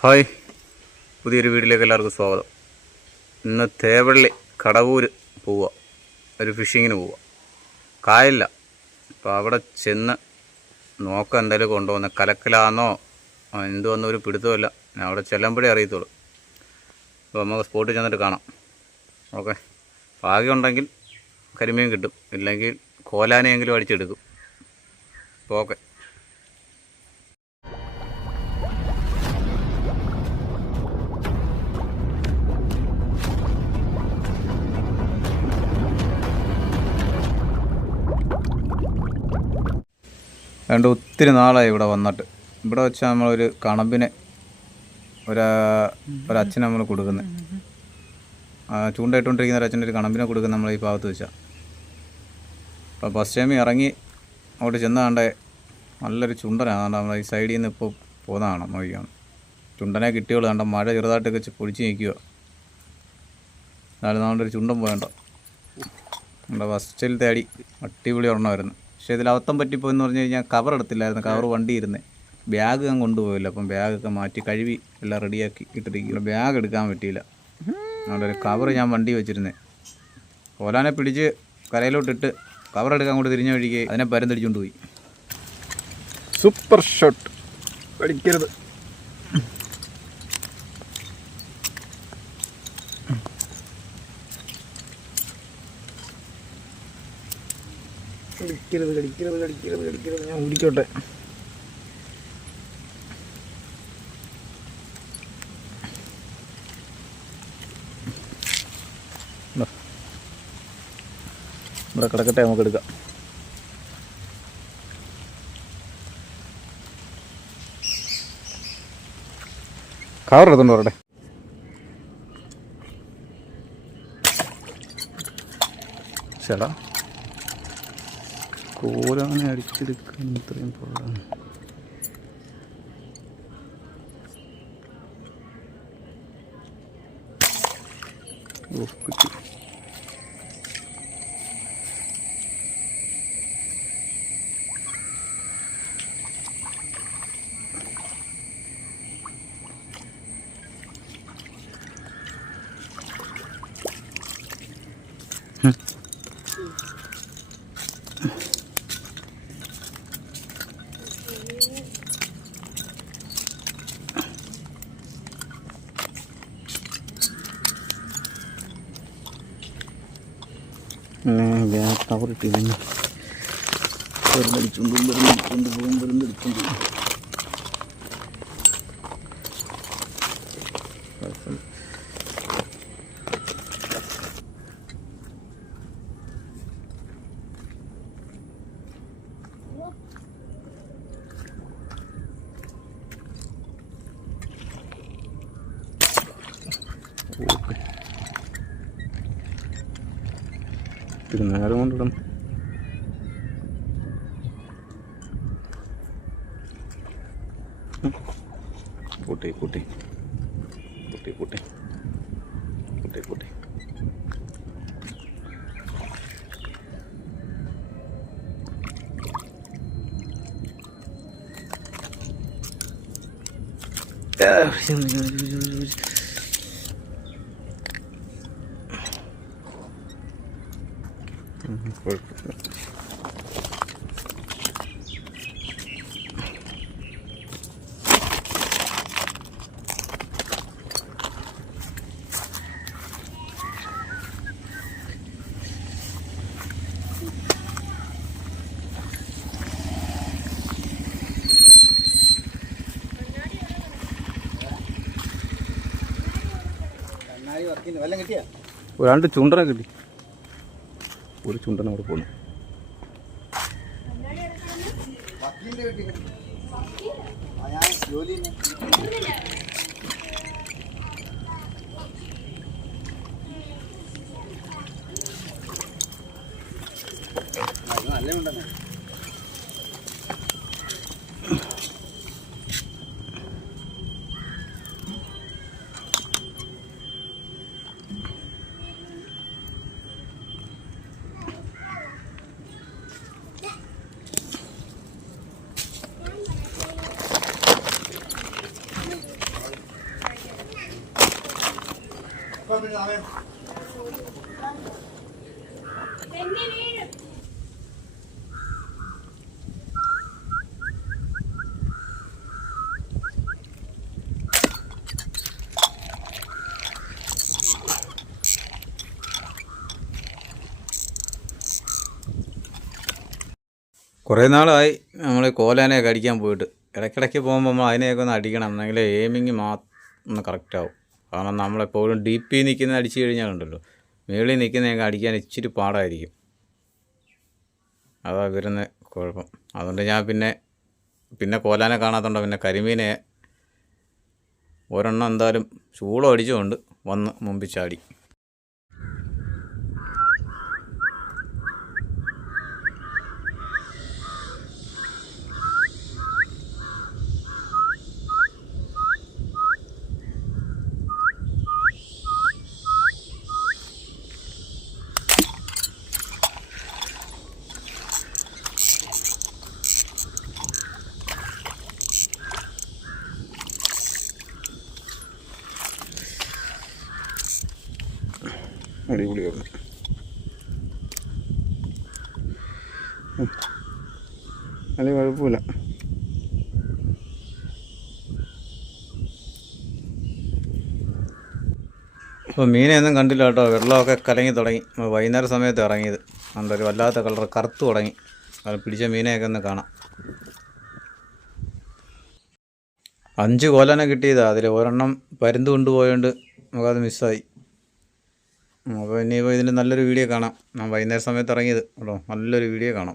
Hi. പുതിയൊരു വീഡിയോയിലേക്ക് എല്ലാവർക്കും സ്വാഗതം. ഇന്ന് തേവള്ളി കടവൂര് പോവുക ഒരു ഫിഷിങ്ങിന് പോവുക കായലില്ല. അപ്പോൾ അവിടെ ചെന്ന് നോക്കാം എന്തായാലും കൊണ്ടുപോകുന്നത് കലക്കലാന്നോ? എന്തുവന്നോ ഒരു പിടുത്തമില്ല ഞാൻ അവിടെ ചെല്ലുമ്പോഴേ അറിയത്തുള്ളൂ. അപ്പോൾ നമുക്ക് സ്പോട്ടിൽ ചെന്നിട്ട് കാണാം. ഓക്കെ. ഭാഗ്യമുണ്ടെങ്കിൽ കരിമീൻ കിട്ടും. ഇല്ലെങ്കിൽ കോലാനെയെങ്കിലും അടിച്ചെടുക്കും. അപ്പോൾ ഓക്കെ. രണ്ട് ഒത്തിരി നാളായി ഇവിടെ വന്നിട്ട്. ഇവിടെ വെച്ച് നമ്മളൊരു കണമ്പിനെ ഒരാ ഒരച്ഛന് നമ്മൾ കൊടുക്കുന്നത് ചൂണ്ടയിട്ടുകൊണ്ടിരിക്കുന്ന ഒരു അച്ഛന്റെ ഒരു കണമ്പിനെ കൊടുക്കുന്ന നമ്മൾ ഈ ഭാഗത്ത് വെച്ചാൽ അപ്പോൾ ഫസ്റ്റ് ടൈം ഇറങ്ങി അവിടെ ചെന്നാണ്ട് നല്ലൊരു ചുണ്ടനാണ് നമ്മൾ ഈ സൈഡിൽ നിന്ന് ഇപ്പോൾ പോകുന്നതാണ് നോക്കിയാണ് ചുണ്ടനെ കിട്ടിയോളൂ കണ്ട? മഴ ചെറുതായിട്ടൊക്കെ വെച്ച് പൊടിച്ച് നിൽക്കുക എന്നാലും നമ്മുടെ ഒരു ചുണ്ടൻ പോയണ്ട? നമ്മുടെ ഫസ്റ്റിലത്തെ തേടി അടിപൊളി ഒരെണ്ണമായിരുന്നു പക്ഷേ ഇതിൽ അബദ്ധം പറ്റിപ്പോയെന്ന് പറഞ്ഞു കഴിഞ്ഞാൽ കവർ എടുത്തില്ലായിരുന്നു കവർ വണ്ടി ഇരുന്നേ ബാഗ് ഞാൻ കൊണ്ടുപോയില്ല. അപ്പം ബാഗൊക്കെ മാറ്റി കഴുകി എല്ലാം റെഡിയാക്കി ഇട്ടിരിക്കുക ബാഗ് എടുക്കാൻ പറ്റിയില്ല. അവിടെ ഒരു കവർ ഞാൻ വണ്ടി വെച്ചിരുന്നേ. ഓലാനെ പിടിച്ച് കരയിലോട്ടിട്ട് കവർ എടുക്കാൻ കൊണ്ട് തിരിഞ്ഞ വഴിക്ക് അതിനെ പരം തിരിച്ചുകൊണ്ട് പോയി. സൂപ്പർ ഷോട്ട് അടിക്കരുത് കടിക്കരുത് കടിക്കരുത് കടിക്കരുത് കടിക്കരുത്. ഞാൻ ഊരിക്കോട്ടെ ഇവിടെ കിടക്കട്ടെ നമുക്ക് എടുക്കാം. കവർ എടുത്തോണ്ട് വരട്ടെ. ചേട്ടാ കോലാനെ അടിച്ചെടുക്കാൻ ഇത്രയും പാടാണ്. ഓ കിട്ടി. കവർ ഇട്ടില്ല വെറുതടിച്ചുകൊണ്ട് വെറുതടിച്ചുകൊണ്ട് പോകും വെറുതടിച്ചുകൊണ്ട് പോകും. ഇത് നേരം കൊണ്ടിടും. കൂട്ടി കൂട്ടി കൂട്ടി കൂട്ടി കൂട്ടി കൂട്ടി കുഴപ്പമില്ല ഒരാണ്ട് ചുണ്ടനെ കിട്ടി ഒരു ചുണ്ടൻ അവിടെ പോകുന്നു നല്ല ഉണ്ടെന്നേ കുറേ നാളായി നമ്മൾ കോലാനെയൊക്കെ അടിക്കാൻ പോയിട്ട്. ഇടയ്ക്കിടയ്ക്ക് പോകുമ്പോൾ നമ്മൾ അതിനെയൊക്കെ ഒന്ന് അടിക്കണം. എന്നെങ്കിൽ എയിമിങ് മാത്രം ഒന്ന് കറക്റ്റ് ആവും. കാരണം നമ്മളെപ്പോഴും ഡീപ്പിൽ നിൽക്കുന്ന അടിച്ചു കഴിഞ്ഞാലുണ്ടല്ലോ. മേളിൽ നിൽക്കുന്നതൊക്കെ അടിക്കാൻ ഇച്ചിരി പാടായിരിക്കും. അതാ വരുന്ന കുഴപ്പം. അതുകൊണ്ട് ഞാൻ പിന്നെ പിന്നെ കോലാനെ കാണാത്തതുകൊണ്ട് പിന്നെ കരിമീനെ ഒരെണ്ണം എന്തായാലും ചൂളം അടിച്ചുകൊണ്ട് വന്ന് മുമ്പിൽ ചാടി അടിപൊളിയായിരുന്നു. അല്ലെ കുഴപ്പമില്ല. അപ്പോൾ മീനെയൊന്നും കണ്ടില്ല കേട്ടോ. വെള്ളമൊക്കെ കലങ്ങി തുടങ്ങി. വൈകുന്നേരം സമയത്ത് ഇറങ്ങിയത്. ഒരു വല്ലാത്ത കളർ കറുത്ത് തുടങ്ങി. അത് പിടിച്ച മീനെയൊക്കെ ഒന്ന് കാണാം. അഞ്ച് കോലനെ കിട്ടിയതാണ് അതിൽ ഒരെണ്ണം പരുന്ത് കൊണ്ടുപോയോണ്ട് നമുക്കത് മിസ്സായി അപ്പോൾ ഇനിയിപ്പോൾ ഇതിന്റെ നല്ലൊരു വീഡിയോ കാണാം. ഞാൻ വൈകുന്നേരം സമയത്ത് ഇറങ്ങിയത്. കേട്ടോ നല്ലൊരു വീഡിയോ കാണാം.